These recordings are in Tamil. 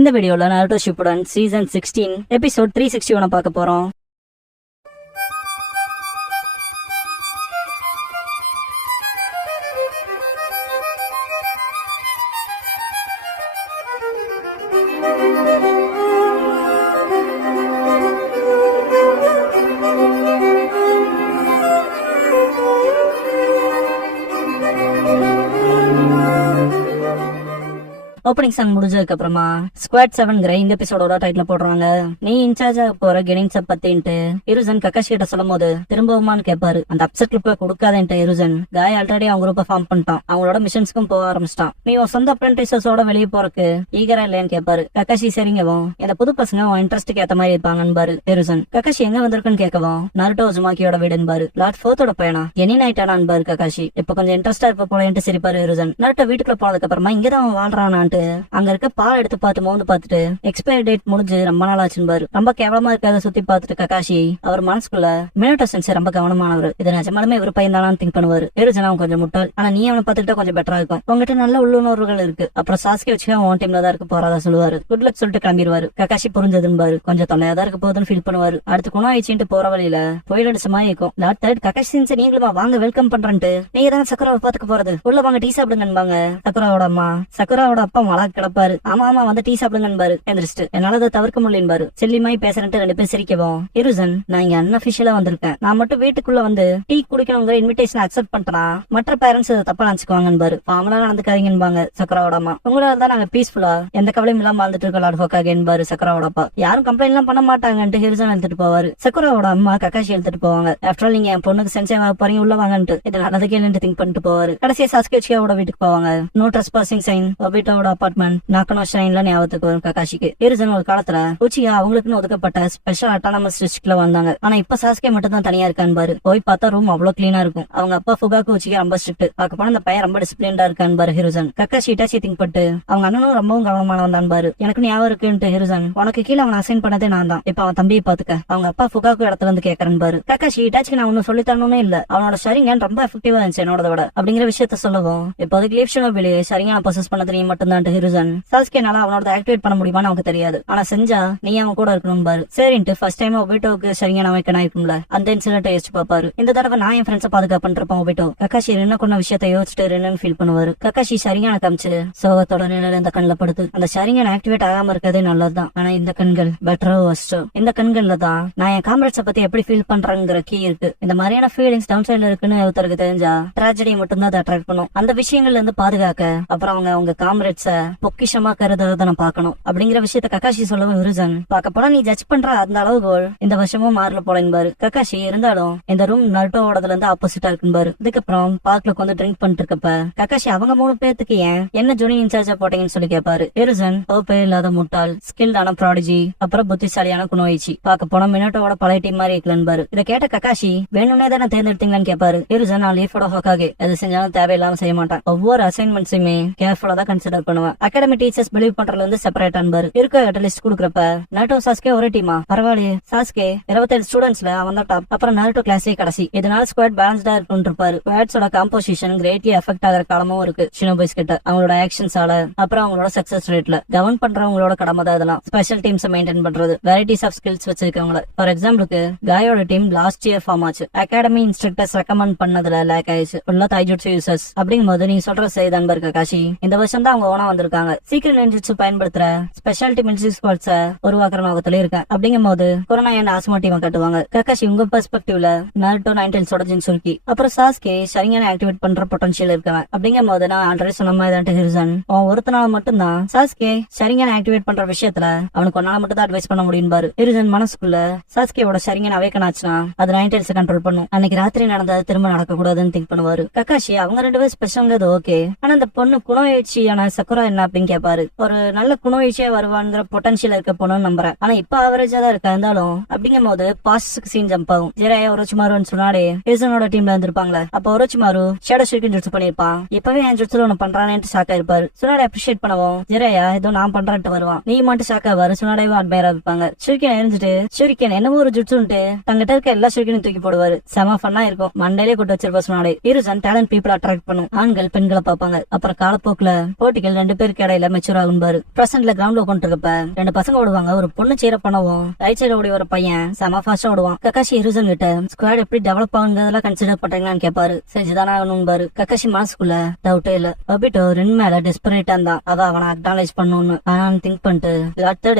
இந்த வீடியோல நாருட்டோ ஷிப்புடன் சீசன் 16 எபிசோட் 361 பார்க்க போறோம். ஓப்பனிங் சாங் முடிஞ்சதுக்கு அப்புறமா ஸ்குவாட் 7ங்கிற இந்த எபிசோடோட டைட்டில் போடுறாங்க. நீ இன்சார்ஜா போற கெனிங்ஸ பத்தின்ட்டு இருசன் கக்காஷி கிட்ட சொல்லும் போது திரும்பவுமான்னு கேட்பாரு. அந்த அப்செட் குரூப்ப கொடுக்காதேன்ட்டு இருசன் காய் ஆல்ரெடி அவங்க குரூப்பை ஃபார்ம் பண்ணிட்டான், அவங்களோட மிஷன்ஸ்க்கும் போக ஆரம்பிச்சிட்டான். நீ உன் சொந்த அப்ரெண்டிஸஸோட வெளியே போறக்கு ஈகரா இல்லையான்னு கேட்பாரு. கக்காஷி சரிங்கவும் இந்த புது பசங்க உன் இன்ட்ரெஸ்ட்டுக்கு ஏத்த மாதிரி இருப்பாங்கன்னு பாரு இருசன். கக்காஷி எங்க வந்திருக்குன்னு கேட்கவும் நாருட்டோ உசுமாக்கியோட வீடுன்னு லார்ட் ஃபோர்த்தோட பையனா எனி நைட்டானான்னு பாரு கக்காஷி. இப்ப கொஞ்சம் இன்ட்ரெஸ்டா இருப்ப போலன்ட்டு சிரிப்பாரு இருசன். நாருட்டோ வீட்டுக்குள்ள போனதுக்கு அப்புறமா இங்கதான் அவன் வாழ்றானான்ட்டு அங்க இருக்க பால் எடுத்து பார்த்து மோந்து பார்த்துட்டு எக்ஸ்பயரி டேட் முடிஞ்சு ரொம்ப நாள் ஆச்சுன்னு பாரு. ரொம்ப கேவலமா இருக்காத சுத்தி பார்த்துட்டு கக்காஷி அவர் மனசுக்குள்ள மினோட்டோ சென்ஸ் ரொம்ப கவனமானவர், இதை நிஜமாலுமே இவர் பையன் தானான்னு திங்க் பண்ணுவாரு. இருசன் அவன் கொஞ்சம் முட்டாள், ஆனா நீ அவனை பார்த்துக்கிட்டா கொஞ்சம் பெட்டரா இருக்கும், உங்ககிட்ட நல்ல உள்ளுணர்வுகள் இருக்கு, அப்புறம் சாஸ்கி வச்சு அவன் டீம்ல தான் இருக்க போறாதா சொல்லுவாரு. குட் லக் சொல்லிட்டு கிளம்பிடுவாரு. கக்காஷி புரிஞ்சதுன்னு பாரு கொஞ்சம் தொல்லையா தான் இருக்க போகுதுன்னு ஃபீல் பண்ணுவாரு. அடுத்து குணம் ஆயிடுச்சுட்டு போற வழியில போயிடுமா இருக்கும். லார்ட் தேர்ட் கக்காஷி சென்ஸ் நீங்களுமா வாங்க வெல்கம் பண்றேன்ட்டு நீங்க தான் சக்குராவை பாத்துக்க போறது, உள்ள வாங்க டீ சாப்பிடுங்கன்பாங்க. சக்குராவோட அம்மா சக்குராவோட அப்பா மலா கிடப்பாரு. ஆமா ஆமா வந்து டீ சாப்பிடுங்கன்னு எந்திரிச்சிட்டு என்னால அதை தவிர்க்க முடியலன்னு செல்லிமாய் பேசுறேன்ட்டு ரெண்டு பேரும் சிரிக்கவும் இருசன் நான் இங்க அன்அபிஷியலா வந்திருக்கேன், நான் மட்டும் வீட்டுக்குள்ள வந்து டீ குடிக்கணுங்கிற இன்விடேஷன் அக்செப்ட் பண்றா, மற்ற பேரண்ட்ஸ் அதை தப்பா நினைச்சுக்குவாங்கன்னு ஃபார்மலா நடந்துக்காதீங்கன்னு சக்கராவோட அம்மா. உங்களால தான் நாங்க பீஸ்ஃபுல்லா எந்த கவலையும் இல்லாம வாழ்ந்துட்டு இருக்கோம் லார்ட் ஹோக்காகேன்னு சக்கராவோட அப்பா. யாரும் கம்ப்ளைண்ட் எல்லாம் பண்ண மாட்டாங்கன்ட்டு ஹிருசன் எழுத்துட்டு போவாரு. சக்கராவோட அம்மா கக்காஷி எழுத்துட்டு போவாங்க. ஆஃப்டர் ஆல் நீங்க என் பொண்ணுக்கு சென்சே போறீங்க உள்ள வாங்கன்ட்டு இது நல்லது கேளுன்னு திங்க் பண்ணிட்டு போவாரு. கடைசியா சாஸ்கேச்சியாவோட வீட்டுக்கு போவாங்க. நோ ட்ரெஸ்பாசிங் சைன் ஒபிட்டோட அபார்ட்மெண்ட் நாக்கனோ ஷைன்ல ஞாபகத்துக்கு வரும் கக்காஷிக்கு. இருசன் ஒரு காலத்துல உச்சியா அவங்களுக்குன்னு ஒதுக்கப்பட்ட ஸ்பெஷல் அட்டானமஸ் டிஸ்ட்ரிக்ட்ல வந்தாங்க. ஆனா இப்ப சாஸ்கே மட்டும் தான் தனியா இருக்கான்னு பாரு. போய் பார்த்தா ரூம் அவ்வளவு கிளீனா இருக்கும். அவங்க அப்பா ஃபுகாக்கு உச்சிக்கு ரொம்ப ஸ்ட்ரிக்ட், பார்க்க போனா அந்த பையன் ரொம்ப டிசிப்ளின்டா இருக்கான்னு பாரு ஹிருசன். கக்காஷி இட்டாச்சி திங்க் பட்டு அவங்க அண்ணனும் ரொம்பவும் கவனமானவன் தான் பாரு. எனக்கு ஞாபகம் இருக்குன்ட்டு ஹிருசன் உனக்கு கீழே அவன் அசைன் பண்ணதே நான் தான், இப்ப அவன் தம்பியை பாத்துக்க அவங்க அப்பா ஃபுகாக்கு இடத்துல இருந்து கேட்கறேன் பாரு. கக்காஷி இட்டாச்சிக்கு நான் ஒன்னும் சொல்லி தரணும்னே இல்ல, அவனோட ஷரிங்க ரொம்ப எஃபெக்டிவா இருந்துச்சு என்னோட விட அப்படிங்கிற விஷயத்த சொல்லவும் இப்போதைக்கு லீவ் ஷோபிலே ஷரிங்க பொசஸ் பண்ணது நீ மட்டும் தான் ஹிருசன். சாஸ்கேனால அவனோட ஆக்டிவேட் பண்ண முடியுமான்னு அவனுக்கு தெரியாது, ஆனா செஞ்சா நீ அவன் கூட இருக்கணும் பாரு. சரின்ட்டு ஃபர்ஸ்ட் டைம் ஒபிட்டோக்கு சரியான அமைக்கனா இருக்கும்ல அந்த இன்சிடென்ட் யோசிச்சு பாப்பாரு. இந்த தடவை நான் என் ஃப்ரெண்ட்ஸை பாதுகாப்பு இருப்பான் ஒபிட்டோ. கக்காஷி என்ன கொண்ட விஷயத்த யோசிச்சுட்டு ரென்னு ஃபீல் பண்ணுவாரு. கக்காஷி சரியான காமிச்சு சோகத்தோட நிழல் இந்த கண்ணில் படுத்து அந்த சரியான ஆக்டிவேட் ஆகாம இருக்கதே நல்லதுதான், ஆனா இந்த கண்கள் பெட்டரோ வஸ்டோ இந்த கண்கள்ல தான் நான் என் காம்ரேட்ஸை பத்தி எப்படி ஃபீல் பண்றேங்கிற கீ இருக்கு. இந்த மாதிரியான ஃபீலிங்ஸ் டவுன் சைட்ல இருக்குன்னு ஒருத்தருக்கு தெரிஞ்சா ட்ராஜடி மட்டும் தான் அதை அட்ராக்ட் பண்ணும். அந்த விஷயங்கள்ல இருந்து பாதுகாக்க அப்புறம் அவங்க காம்ரேட்ஸை பொக்கிஷமா கருதுறத நான் பார்க்கணும் அப்படிங்கிற விஷயத்த கக்காஷி சொல்லவும் இருசன் பார்க்க போனா நீ ஜட்ஜ் பண்ற அந்த அளவுகோல் இந்த வருஷமும் மாறல போலன்பாரு. கக்காஷி இருந்தாலும் இந்த ரூம் நருட்டோவோடதுல இருந்து ஆப்போசிட்டா இருக்குன்னு. இதுக்கப்புறம் பார்க்ல வந்து ட்ரிங்க் பண்ணிட்டு இருக்கப்ப கக்காஷி அவங்க 3 பேத்துக்கு ஏன் என்ன ஜூனியர் இன்சார்ஜா போட்டீங்கன்னு சொல்லி கேட்பாரு. இருசன் ஓப்பே இல்லாத முட்டாள், ஸ்கில்டான ப்ராடிஜி, அப்புறம் புத்திசாலியான குணோயிச்சி, பார்க்க போனா மினோட்டோட பழைய டீம் மாதிரி இருக்கலன்பாரு. இதை கேட்ட கக்காஷி வேணும்னே தானே தேர்ந்தெடுத்தீங்களான்னு கேட்பாரு. இருசன் நான் லீஃபோட ஹோக்காகே எது செஞ்சாலும் தேவையில்லாம செய்ய மாட்டான், ஒவ்வொரு அசைன்மெண்ட்ஸுமே கேர்ஃபுல்லா தான் கன்சிடர் பண்ணுவேன், அகாடமி டீச்சர்ஸ் பிலீவ் பண்றதுல இருந்து செப்பரேட் அன்பாரு. இருக்க லிஸ்ட் குடுக்கறப்ப நாருட்டோ சாஸ்கே ஒரே டீமா பரவாயில்லையே, சாஸ்கே 27 ஸ்டூடெண்ட்ஸ்ல அவன் தான் டாப், அப்புறம் நாருட்டோ கிளாஸே கடைசி, இதனால ஸ்குவாட் பேலன்ஸ்டா இருக்குன்னு இருப்பாரு. ஸ்குவாட்ஸோட காம்போசிஷன் கிரேட்லி எஃபெக்ட் ஆகிற காலமும் இருக்கு ஷினோபைஸ் கிட்ட. அவங்களோட ஆக்ஷன்ஸால அப்புறம் அவங்களோட சக்சஸ் ரேட்ல கவர்ன் பண்றவங்களோட கடமை தான் இதெல்லாம். ஸ்பெஷல் டீம்ஸ் மெயின்டைன் பண்றது, வெரைட்டிஸ் ஆஃப் ஸ்கில்ஸ் வச்சிருக்கவங்க. ஃபார் எக்ஸாம்பிளுக்கு காயோட டீம் லாஸ்ட் இயர் ஃபார்ம் ஆச்சு, அகாடமி இன்ஸ்ட்ரக்டர்ஸ் ரெக்கமெண்ட் பண்ணதுல லேக் ஆயிடுச்சு, உள்ள தைஜுட்சு யூசர்ஸ். அப்படிங்கும் போது நீ சொல்ற செய்தான் பாரு காஷி, இந்த வருஷம் தான் அவங்க ஓனா வந்திருக்காங்க, சீக்கிரம் நெஞ்சிச்சு பயன்படுத்துற ஸ்பெஷாலிட்டி மிலிட்டரி ஸ்குவாட்ஸ உருவாக்குற நோக்கத்துல இருக்கேன். அப்படிங்கும் போது கொரோனா என் ஆஸ்மா டீமை கட்டுவாங்க. கக்காஷி உங்க பெர்ஸ்பெக்டிவ்ல நாருட்டோ நைன்டெயில்ஸோட ஜின்சுருக்கி, அப்புறம் சாஸ்கே சரியான ஆக்டிவேட் பண்ற பொட்டன்ஷியல் இருக்கவன். அப்படிங்கும் போது நான் ஆல்ரெடி சொன்ன மாதிரி ஹிருசன் ஒருத்தனால மட்டும்தான் சாஸ்கே சரியான ஆக்டிவேட் பண்ற விஷயத்துல அவனுக்கு ஒன்னால மட்டும் தான் அட்வைஸ் பண்ண முடியும் பாரு. ஹிருசன் மனசுக்குள்ள சாஸ்கேவோட சரியான அவேக்கன் ஆச்சுன்னா அது நைன்டெயில்ஸ் கண்ட்ரோல் பண்ணும், அன்னைக்கு ராத்திரி நடந்தது திரும்ப நடக்க கூடாதுன்னு திங்க் பண்ணுவாரு. கக்காஷி அவங்க 2 பேரும் ஸ்பெஷல்ங்கிறது ஓகே, ஆனா அந்த பொண்ணு குணோயிச்சியான சக்குரா என்ன அப்படின்னு கேட்பாரு. ஒரு நல்ல குணோயிச்சியா வருவாங்கிற பொட்டன்ஷியல் இருக்க பொண்ணுன்னு நம்புறேன், ஆனா இப்ப அவரேஜா தான் இருக்கா இருந்தாலும். அப்படிங்கும் போது பாஸ்க்கு சீன் ஜம்ப் ஆகும். ஜெராயா ஒரோச்சிமாருன்னு சொன்னாடே ஹிருசனோட டீம்ல இருந்திருப்பாங்களே, அப்ப ஒரோச்சிமாரு ஷேடோ ஷூட்டிங் ஜுட்சு பண்ணிருப்பான், இப்பவே என் ஜுட்சுல ஒண்ணு பண்றானேன்னு ஷாக்கா இருப்பாரு. சுனாடே அப்ரிஷியேட் பண்ணவும் ஜெராயா ஏதோ நான் பண்றேன்ட்டு வருவான், நீ மட்டும் ஷாக்கா வரு. சுனாடேவும் அட்மையரா இருப்பாங்க. ஷூரிக்கன் எரிஞ்சிட்டு ஷூரிக்கன் என்னமோ ஒரு ஜுட்சுன்ட்டு தங்கிட்ட இருக்க எல்லா ஷூரிக்கனையும் தூக்கி போடுவாரு. செம ஃபன்னா இருக்கும், மண்டையிலே கொண்டு வச்சிருப்பா சுனாடே. ஹிருசன் டேலண்ட் பீப்புள் அட்ராக்ட் பண்ணும், ஆண்கள் பெண்களை பார்ப்பாங்க. அப்புறம் காலப்போக்குல போட்டிகள் 2 ரெண்டு பேருக்கு இடையில மெச்சூர் ஆகும் பாரு. பிரசன்ட்ல கிரவுண்ட்ல உட்காந்து இருக்கப்ப ரெண்டு பசங்க ஓடுவாங்க. ஒரு பொண்ணு சேர பண்ணவும் ரைட் சைடு ஓடி ஒரு பையன் செம ஃபாஸ்டா ஓடுவான். கக்காஷி ஹிருசன் கிட்ட ஸ்குவாட் எப்படி டெவலப் ஆகுங்கிறதெல்லாம் கன்சிடர் பண்றீங்களான்னு கேட்பாரு. செஞ்சுதானே ஆகணும் பாரு. கக்காஷி மனசுக்குள்ள டவுட்டே இல்ல. ஒபிட்டோ ரெண்டு மேல டெஸ்பரேட்டா இருந்தான். அவனை அக்னாலேஜ் பண்ணணும்னு திங்க் பண்ணிட்டு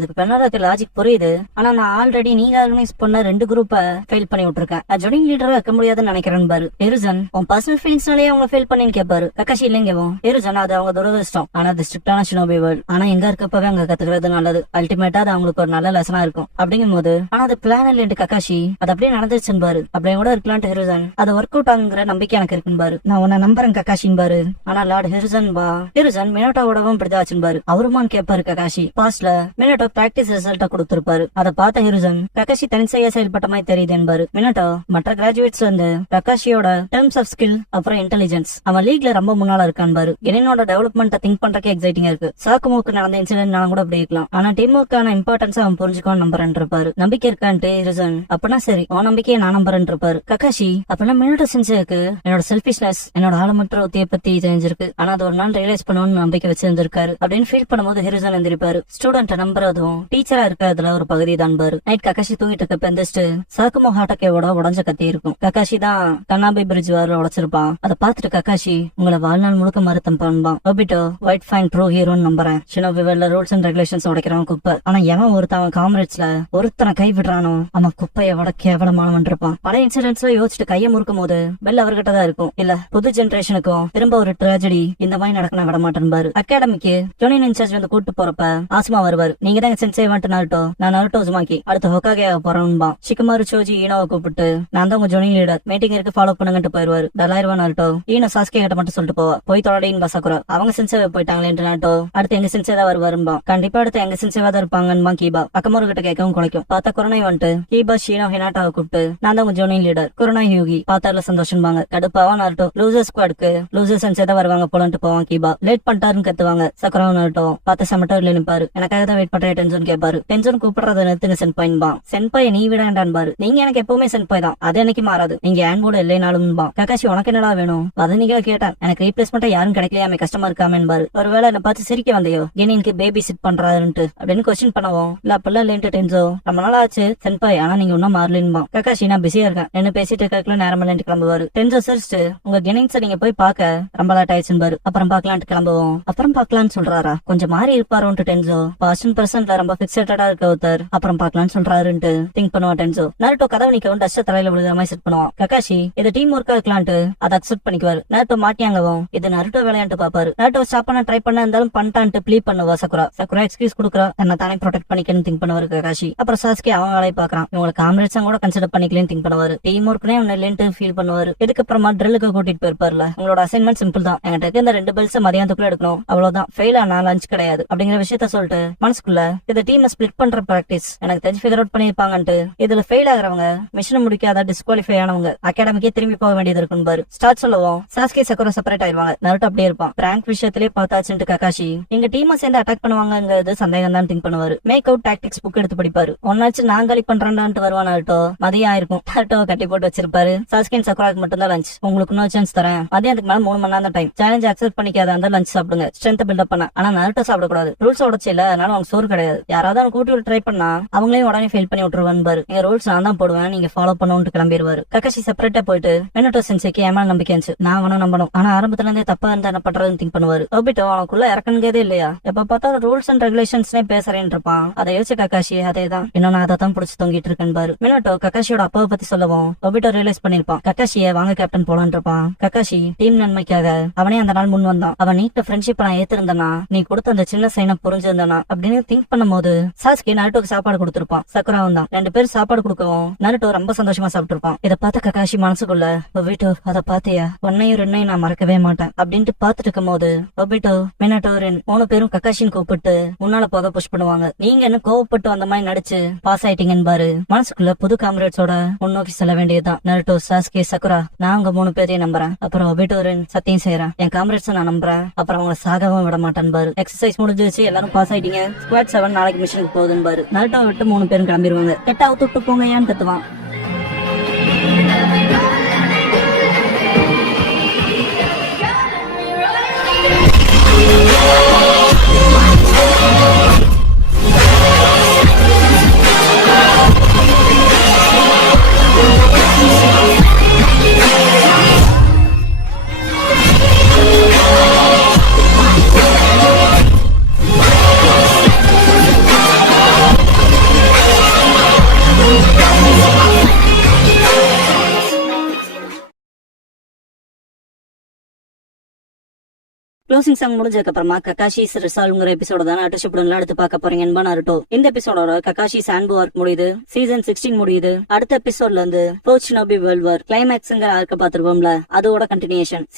இதுக்கு பெண்ணாக்கு லாஜிக் புரியுது. ஆனா நான் ஆல்ரெடி நீங்க ஆர்கனைஸ் பண்ண ரெண்டு குரூப்ப ஃபெயில் பண்ணி விட்டுருக்கேன். ஜாயினிங் லீடரா இருக்க முடியாதுன்னு நினைக்கிறேன் பாரு. ஹிருசன் உன் பர்சனல் ஃபீலிங்ஸ்னாலே அவங்க ஃபெயில் பண்ணி கேட்பாரு. கக்காஷி இல்லைங்கவும் ஹிருசன் அது அவங்க துரதிருஷ்டம். ஆனா அது ஸ்ட்ரிக்டான ஷினோபி வேர்ல்ட். ஆனா எங்க இருக்கப்பவே அங்க கத்துக்கிறது நல்லது. அல்டிமேட்டா அது அவங்களுக்கு ஒரு நல்ல லெசனா இருக்கும் அப்படிங்கும் போது ஆனா அது பிளான் இல்லைன்னு கக்காஷி அது அப்படியே நடந்துருச்சுன்னு பாரு. அப்படியே கூட இருக்கலான்ட்டு ஹிருசன் அது ஒர்க் அவுட் ஆகுங்கிற நம்பிக்கை எனக்கு இருக்குன்னு பாரு. நான் உன்னை நம்புறேன் கக்காஷின்னு பாரு. ஆனா லார்ட் ஹிருசன் பா ஹிருசன் மினோட்டோவோடவும் இப்படிதான் பாரு. அவருமான்னு கேட்பாரு கக்காஷி. பாஸ்ட்ல மினோட்டோ பிராக்டிஸ் ரிசல்ட்டா கொடுத்திருப்பாரு. அதை பார்த்த ஹிருசன் கக்காஷி தனிச்சையா செயல்பட்ட மாதிரி தெரியுது என்பாரு. மினோட்டோ மற்ற கிராஜுவேட்ஸ் வந்து கக்காஷியோட டர்ம்ஸ் ஆஃப் ஸ்கில் அப்புறம் இன்டெலிஜென்ஸ் அவன் லீக்ல ரொம்ப முன்னால இருக்கான் பாரு. என்னோட டெவலப்மெண்ட் திங்க் பண்றதுக்கு எக்ஸைட்டிங்கா இருக்கு. சாக்குமோக்கு நடந்த இன்சிடென்ட் நான் கூட அப்படி இருக்கலாம். ஆனா டீமுக்கான இம்பார்ட்டன்ஸ் அவன் புரிஞ்சுக்கோன்னு நம்புறேன் இருப்பாரு. நம்பிக்கை இருக்கான்ட்டு ஹிருசன் அப்பனா சரி உன் நம்பிக்கையை நான் நம்புறேன் இருப்பாரு. கக்காஷி அப்பனா மினோட்டோ செஞ்சதுக்கு என்னோட செல்ஃபிஷ்னஸ் என்னோட ஆழமற்ற உத்தியை பத்தி தெரிஞ்சிருக்கு. ஆனா அது ஒரு நாள் ரியலைஸ் பண்ணணும்னு நம்பிக்கை வச்சிருந்திருக்காரு அப்படின்னு ஃபீல் பண்ணும்போது ஹிருசன் எந்திரிப்பாரு. ஸ்டூடெண்ட் நம்புறதும் டீச்சரா இருக்கிறதுல ஒரு பகுதி தான் பாரு. நைட் கக்காஷி தூங்கிட்டு இருக்க எந்திரிச்சு சாக்குமோ ஹாட்டக்கேவோட உடஞ்ச கத்தி இருக்கும். கக்காஷி தான் கண்ணாபி பிரிட்ஜ் வார உடைச்சிருப்பான். அதை பார்த்துட்டு கக்காஷி உங்களை வாழ்நாள் முழுக்க மறுத்தம் பண்ணுவான். ஒபிட்டோ ஒயிட் ஃபைன் ப்ரோ ஹீரோன்னு நம்புறேன். ஷினோபி வேர்ல்ட்ல ரூல்ஸ் அண்ட் ரெகுலேஷன்ஸ் உடைக்கிறவன் குப்பை. ஆனா எவன் ஒருத்தவன் காம்ரேட்ஸ்ல ஒருத்தனை கை விடுறானோ அவன் குப்பையை விட கேவலமானவன் இருப்பான். பல இன்சிடென்ட்ஸ்ல யோசிச்சுட்டு கையை முறுக்கும் போது பெல் அவர்கிட்ட தான் இருக்கும். இல்ல புது ஜெனரேஷனுக்கும் திரும்ப ஒரு ட்ராஜடி இந்த மாதிரி நடக்க விட மாட்டேன் பாரு. அகாடமிக்கு ஜோனின் இன்சார்ஜ் வந்து கூட்டு போறப்ப ஆசுமா வருவாரு. நீங்க தான் சென்சே வாட்டு நாருட்டோ நான் நாருட்டோ உசுமாக்கி அடுத்த ஹொக்காகே போறோம்பா. ஷிகமாரு சோஜி ஈனோவை கூப்பிட்டு நான் தான் உங்க ஜோனின் லீடர் மீட்டிங் இருக்கு ஃபாலோ பண்ணுங்கட்டு போயிருவாரு. டலாயிருவா நாருட்டோ ஈனோ சாஸ்கே கிட்ட மட்டும் சொல்லிட்டு போவா. போய் தொடடின்னு பசக்குறா அவங்க சென்சேவை போயிட்டாங்களேன்னு நாருட்டோ அடுத்து எங்க சென்சே தான் வருவாரும்பா. கண்டிப்பா அடுத்து எங்க சென்சேவா தான் இருப்பாங்கன்னு கீபா அக்கமோரு கிட்ட கேட்கவும் குலைக்கும். பார்த்தா கொரோனா வந்துட்டு கீபா ஷீனோ ஹினாட்டாவை கூப்பிட்டு நான் தான் உங்க ஜோனின் லீடர் கொரோனா ஹியூகி பார்த்தாருல சந்தோஷம்பாங்க. கடுப்பாவா நாருட்டோ லூசர் ஸ்குவாடுக்கு லூசர் சென்சே தான் வருவாங்க போலன்ட்டு போவான். கீபா லேட் பண்ணிட்டாருன்னு கத்துவாங்க. சக்கரவா நாருட்டோ பார்த்து சமட்டர்ல நிப்பாரு. எனக்காக தான் வெயிட் பண்ற டென்ஷன் கேட்பாரு. டென்ஷன் கூப்பிடுறத நிறுத்துங்க சென்பாயின் பா. சென்பாய் நீ விடாண்டான் பாரு. நீங்க எனக்கு எப்பவுமே சென்பாய் தான். அது எனக்கு மாறாது. நீங்க ஆன்போட இல்லைனாலும் பா. கக்காஷி உனக்கு என்னடா வேணும் அது நீங்க கேட்டேன். எனக்கு ரீப்ளேஸ்மெண்ட் யாரும் கிடைக்கலையாமே கஷ்டமா இருக்காமே பாரு. ஒருவேளை என்ன பார்த்து சிரிக்க வந்தையோ கெனின்க்கு பேபி சிட் பண்றாருன்ட்டு அப்படின்னு கொஸ்டின் பண்ணவும் இல்ல அப்பெல்லாம் இல்லைன்ட்டு டென்சோ ரொம்ப நாள் ஆச்சு சென்பாய் ஆனா நீங்க ஒன்னும் மாறலின்பா. கக்காஷி நான் பிஸியா இருக்கேன் என்ன பேசிட்டு இருக்கல நேரம் இல்லைன்ட்டு கிளம்புவாரு. டென்சோ சிரிச்சுட்டு உங்க கெனிங்ஸ நீங்க போய் பாக்க ரொம்ப லேட் ஆயிடுச்சுன்னு பாரு. அப்புறம் பாக்கலான்ட்டு கிளம்புவோம். அப்புறம் பாக்கலான்னு சொல்றாரா கொஞ்சம் மாறி இருப்பாரோன்ட்டு டென்சோ பாஸ்ட் பர்சன்ட்ல ரொம்ப பிக்சேட்டடா இருக்க ஒருத்தர் அப்புறம் பாக்கலான்னு சொல்றாருன்ட்டு திங்க் பண்ணுவா டென்சோ. நாருட்டோ கதவு நிக்கவும் டஸ்ட் தலையில விழுகிற மாதிரி செட் பண்ணுவான். கக்காஷி இது டீம் ஒர்க்கா இருக்கலான்ட்டு அதை அக்செப்ட் பண்ணிக்குவாரு. நாருட்டோ மாட்டியாங்கவும் இது நாருட்டோ விளையாண்டு பாப்பாரு. நாருட்டோ ஸ்டாப் பண்ண ட்ரை பண்ண இருந்தாலும் பண்ணிட்டான்ட்டு ப்ளீ பண்ணுவா சக்குரா. சக்குரா எக்ஸ்கியூஸ் கொடுக்குறா தன்னை தானே ப்ரொடெக்ட் பண்ணிக்கன்னு திங்க் பண்ணுவாரு கக்காஷி. அப்புறம் சாஸ்கே அவன் வேலையை பாக்குறான். இவங்களுக்கு காம்ரேட்ஸா கூட கன்சிடர் பண்ணிக்கலன்னு திங்க் பண்ணுவாரு. டீம் ஒர்க்னே ஒன்னு இல்லைன்ட்டு ஃபீல் பண்ணுவாரு. இதுக்கப்புறமா ட்ரில்லுக்கு கூட்டிட்டு போயிருப்பாருல உங்களோட அசைன்மெண்ட் சிம்பிள் தான். என்கிட்ட இந்த 2 பெல்ஸ் மதியானத்துக்குள்ள எடுக்கணும் அவ்வளவுதான். ஃபெயில் ஆனா லஞ்ச் கிடையாது அப்படிங்கிற விஷயத்த சொல்லிட்டு மனசுக்குள்ள இந்த டீமை ஸ்பிளிட் பண்ற பிராக்டிஸ் எனக்கு தெரிஞ்சு ஃபிகர் அவுட் பண்ணிருப்பாங்கன்ட்டு இதுல ஃபெயில் ஆகுறவங்க மிஷன் முடிக்காத டிஸ்குவாலிஃபை ஆனவங்க அகாடமிக்கே திரும்பி போக வேண்டியது இருக்கும் பாரு. ஸ்டார்ட் சொல்லுவோம் சாஸ்கே சக்குரா செப்பரேட் ஆயிருவாங்க. நருட்டோ அப்படியே இருப்பான். பிராங்க் விஷயத்திலே பார்த்தாச்சுட்டு கக்காஷி எங்க டீமை சேர்ந்து அட்டாக் பண்ணுவாங்கிறது சந்தேகம் தான் திங்க் பண்ணுவாரு. மேக் அவுட் டாக்டிக்ஸ் புக் எடுத்து படிப்பாரு. ஒன்னாச்சு நாங்காலி பண்றான்ட்டு வருவான் நருட்டோ. மதியம் ஆயிருக்கும். நருட்டோ கட்டி போட்டு வச்சிருப்பாரு. சாஸ்கே சக்குராக்கு மட்டும் தான் லஞ்ச். உங்களுக்கு இன்னொரு சான்ஸ் தரேன். மதியானத்துக்கு மேல 3 மணி நேரம் டைம். சேலஞ்ச் அக்செப்ட் பண்ணிக்காத அந்த லஞ்ச் சாப்பிடுங்க. ஸ்ட்ரென்த் பில்டப் பண்ண. ஆனா நருட்டோ சாப்பிடக்கூடாது. ரூல்ஸ் உடச்சு இல்ல அதனால அவங்க சோறு கிடையாது. யாராவது கூட்டி ட்ரை பண்ணா அவங்களையும் உடனே ஃபெயில் பண்ணி விட்டுருவான் பாரு. எங்க ரூல்ஸ் நான் தான் போடுவேன் நீங்க ஃபாலோ பண்ணணும்னு கிளம்பிடுவாரு. கக்காஷி செப்பரேட்டா போயிட்டு மினோட்டோ சென்சேக்கு ஏமா நம்பிக்கை இருந்துச்சு. நான் அவனும் நம்பணும். ஆனா ஆரம்பத்துல இருந்தே தப்பா இருந்தா என்ன பண்றதுன்னு திங்க் பண்ணுவாரு. ஒபிட்டோ அவனுக்குள்ள இறக்கணுங்கிறதே இல்லையா எப்ப பார்த்தா ரூல்ஸ் அண்ட் ரெகுலேஷன்ஸ்னே பேசுறேன் இருப்பான். அதை யோசிச்சு கக்காஷி அதேதான் இன்னும் நான் அதை தான் பிடிச்சி தொங்கிட்டு இருக்கேன் பாரு. மினோட்டோ கக்காஷியோட அப்பாவை பத்தி சொல்லவும் ஒபிட்டோ ரியலைஸ் பண்ணிருப்பான். கக்காஷிய வாங்க கேப்டன் போலான் இருப்பான். கக்காஷி டீம் நன்மைக்காக அவனே அந்த நாள் முன் வந்தான். அவன் நீட்ட ஃப்ரெண்ட்ஷிப் நான் ஏத்திருந்தனா நீ கொடுத்த அந்த சின்ன சைனை புரிஞ்சிருந்தனா அப்படின்னு திங்க் பண்ணும்போது சாஸ்கே நருட்டோக்கு சாப்பாடு கொடுத்திருப்பான். சக்குராவும் தான் 2 பேரும் சாப்பாடு கொடுக்கவும் நருட்டோ ரொம்ப சந்தோஷமா சாப்பிட்டிருப்பான். இதை பார்த்த கக்காஷி மனசுக்குள்ள ஒபிட்டோ அதை பாத்தியா 1 2 நான் மறக்கவே மாட்டேன் அப்படின்ட்டு பாத்துட்டு இருக்கும் போது ஒபிட்டோ மினோட்டோ 3 பேரும் கக்காஷின்னு கூப்பிட்டு முன்னால போக புஷ் பண்ணுவாங்க. நீங்க என்ன கோவப்பட்டு அந்த மாதிரி நடிச்சு பாஸ் ஆயிட்டீங்கன்னு பாரு. மனசுக்குள்ள புது காம்ரேட்ஸோட முன்னோக்கி செல்ல வேண்டியதுதான். நருட்டோ சாஸ்கே சக்குரா நான் உங்க 3 பேரையும் நம்புறேன். அப்புறம் ஒபிட்டோ சத்தியம் செய்யறேன் என் காம்ரேட்ஸ் நான் நம்புறேன். அப்புறம் அவங்களை சாகவும் விட மாட்டேன் பாரு. எக்ஸசைஸ் முடிஞ்சிருச்சு எல்லாரும் பாஸ் ஆயிட்டீங்க. ஸ்குவாட் 7 நாளைக்கு மிஷனுக்கு போகுதுன்னு பாரு. நருட்டோ விட்டு 3 பேரும் கிளம்பிடுவாங்க. கெட்டா விட்டு போங்க ஏன்னு கத்துவான். Yeah. க்ளோசிங் சாங் முடிஞ்சதுக்கு அப்புறமா ககாஷிஸ் ரிசால்வ்ங்கிற எபிசோட தான் அடுத்து பார்க்க போறீங்க என்பா நாருட்டோ. இந்த எபிசோடோட ககாஷி சான்பு ஆர்க் முடியுது, சீசன் 16 முடியுது. அடுத்த எபிசோட்ல இருந்து ஃபோர்ச் நோபி வேர்ல்ட் வார் கிளைமேக்ஸ்ங்கிற ஆர்க்க பாத்துருவோம்ல, அதோட கண்டினியூஷன்.